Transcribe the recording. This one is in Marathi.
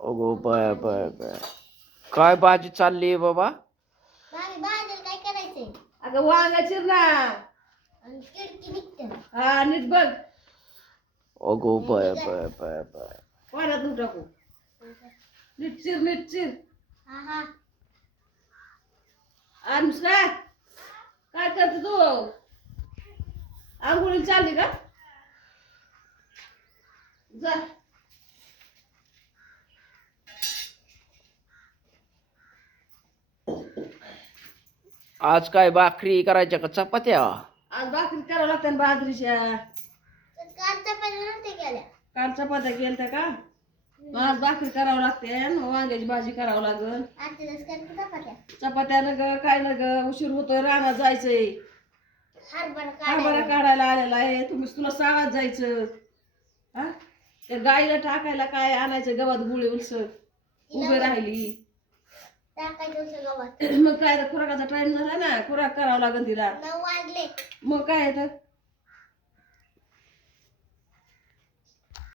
अगो बाय बाय बाय. काय भाजी चालली बाबा? काय करायचंय? अगं वांगा ना. आणि किडकी निघते. हा नीट बघ. अगो बाय बाय बाय बाय. पाण्यात टाकू नीट चिर नीट चिर. हा हा. काय करते तू? आंघोळीला चालली का? जा. आज काय भाकरी करायच्या का चपात्या? आज भाकरी करावं लागतं ना बाजरीच्या. काल चपात्या नव्हते केल्या. काल चपात्या गेलत्या का? मग आज भाकरी करावं लागते मग वांग्याची भाजी करावं लागल चपात्या? चपात्या न ग काय न ग उशीर होतोय रानात जायचंय. हरभरा हरभरा काढायला आलेला आहे तुम्ही तुला साळात जायचं. हा? त्या गाईला टाकायला काय आणायचं गवत गुळे उलस? उभी राहिली. मग काय तर खुराकाचा टाइम झाला ना खुराक करावा लागेल तिला. नऊ वाजले. मग काय तर